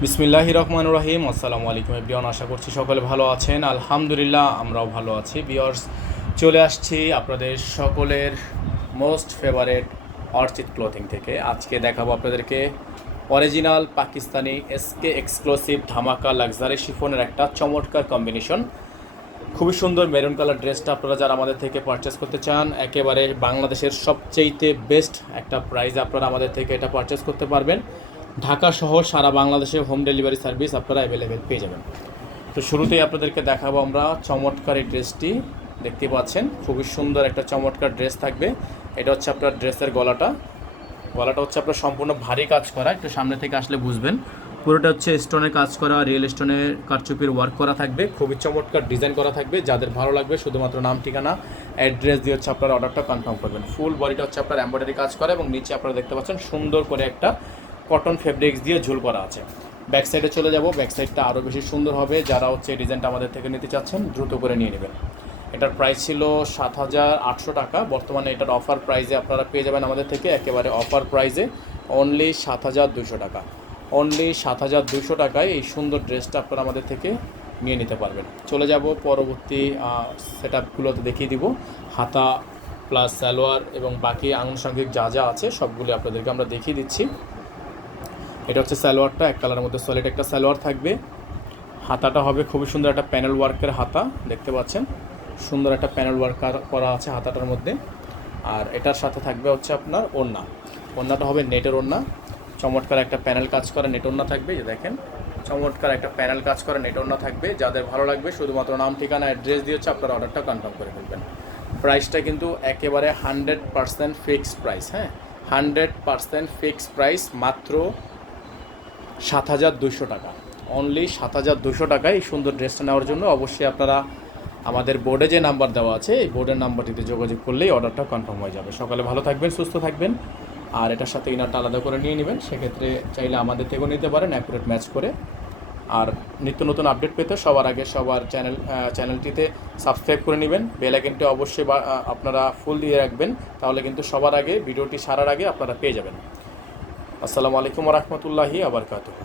বিসমিল্লাহির রহমানির রহিম। আসসালামু আলাইকুম এভরিওয়ান, আশা করছি সকলে ভালো আছেন। আলহামদুলিল্লাহ আমরাও ভালো আছি। ভিউয়ার্স, চলে আসছি আপনাদের সকলের মোস্ট ফেভারেট অর্চিড ক্লোথিং থেকে। আজকে দেখাবো আপনাদেরকে অরিজিনাল পাকিস্তানি এসকে এক্সক্লুসিভ ধামাকা লাক্সারি শিফনের একটা চমৎকার কম্বিনেশন। খুবই সুন্দর মেরুন কালার ড্রেসটা আপনারা যারা আমাদের থেকে পারচেস করতে চান, একেবারে বাংলাদেশের সবচেয়ে বেস্ট একটা প্রাইসে আপনারা আমাদের থেকে এটা পারচেস করতে পারবেন। ঢাকা সহ সারা বাংলাদেশে হোম ডেলিভারি সার্ভিস আপনারা অ্যাভেলেবেল পেয়ে যাবেন। তো শুরুতেই আপনাদেরকে দেখাবো আমরা চমৎকার এই ড্রেসটি। দেখতে পাচ্ছেন খুবই সুন্দর একটা চমৎকার ড্রেস থাকবে। এটা হচ্ছে আপনার ড্রেসের গলাটা হচ্ছে আপনার সম্পূর্ণ ভারী কাজ করা। একটু সামনে থেকে আসলে বুঝবেন। পুরোটা হচ্ছে স্টোনের কাজ করা, রিয়েল স্টোনের কারচুপির ওয়ার্ক করা থাকবে। খুবই চমৎকার ডিজাইন করা থাকবে। যাদের ভালো লাগবে শুধুমাত্র নাম, ঠিকানা, অ্যাড্রেস দিয়ে হচ্ছে আপনার অর্ডারটা কনফার্ম করবেন। ফুল বডিটা হচ্ছে আপনার এমব্রয়ডারি কাজ করা এবং নিচে আপনারা দেখতে পাচ্ছেন সুন্দর করে একটা কটন ফেব্রিক্স দিয়ে ঝুল করা আছে। ব্যাক সাইডে চলে যাব। ব্যাক সাইডটা আরও বেশি সুন্দর হবে। যারা হচ্ছে এই ডিজাইনটা আমাদের থেকে নিতে চাচ্ছেন দ্রুত করে নিয়ে নেবেন। এটার প্রাইস ছিল ৭,৮০০ টাকা। বর্তমানে এটার অফার প্রাইসে আপনারা পেয়ে যাবেন আমাদের থেকে একেবারে অফার প্রাইসে অনলি ৭,২০০ টাকা। অনলি ৭,২০০ টাকায় এই সুন্দর ড্রেসটা আপনারা আমাদের থেকে নিয়ে নিতে পারবেন। চলে যাব পরবর্তী সেট আপগুলোতে দেখিয়ে দিব। হাতা প্লাস সালোয়ার এবং বাকি আনুষঙ্গিক যা যা আছে সবগুলো আপনাদেরকে আমরা দেখিয়ে দিচ্ছি। এটা হচ্ছে সালোয়ারটা, এক কালারের মধ্যে সলিড একটা সালোয়ার থাকবে। হাতাটা হবে খুবই সুন্দর একটা প্যানেল ওয়ার্কের হাতা, দেখতে পাচ্ছেন সুন্দর একটা প্যানেল ওয়ার্ক করা আছে হাতাটার মধ্যে। আর এটার সাথে থাকবে হচ্ছে আপনার ওড়নাটা হবে নেটের ওড়না। চমৎকার একটা প্যানেল কাজ করা নেট ওড়না থাকবে। যে দেখেন চমৎকার একটা প্যানেল কাজ করা নেট ওড়না থাকবে। যাদের ভালো লাগবে শুধুমাত্র নাম, ঠিকানা, অ্যাড্রেস দিয়ে হচ্ছে আপনার অর্ডারটা কনফার্ম করে ফেলবেন। প্রাইসটা কিন্তু একেবারে 100% ফিক্সড প্রাইস। হ্যাঁ, 100% ফিক্সড প্রাইস, মাত্র ৭,২০০ টাকা। অনলি ৭,২০০ টাকায় এই সুন্দর ড্রেসটা নেওয়ার জন্য অবশ্যই আপনারা আমাদের বোর্ডে যে নাম্বার দেওয়া আছে এই বোর্ডের নাম্বারটিতে যোগাযোগ করলেই অর্ডারটা কনফার্ম হয়ে যাবে। সকালে ভালো থাকবেন, সুস্থ থাকবেন। আর এটার সাথে ইনারটা আলাদা করে নিয়ে নেবেন। সেক্ষেত্রে চাইলে আমাদের থেকেও নিতে পারেন অ্যাকুরেট ম্যাচ করে। আর নিত্য নতুন আপডেট পেতে সবার আগে সবার চ্যানেলটিতে সাবস্ক্রাইব করে নেবেন। বেল আইকনটি অবশ্যই আপনারা ফুল দিয়ে রাখবেন, তাহলে কিন্তু সবার আগে ভিডিওটি ছাড়ার আগে আপনারা পেয়ে যাবেন। আসসালামু আলাইকুম ওয়া রাহমাতুল্লাহি ওয়া বারাকাতুহু।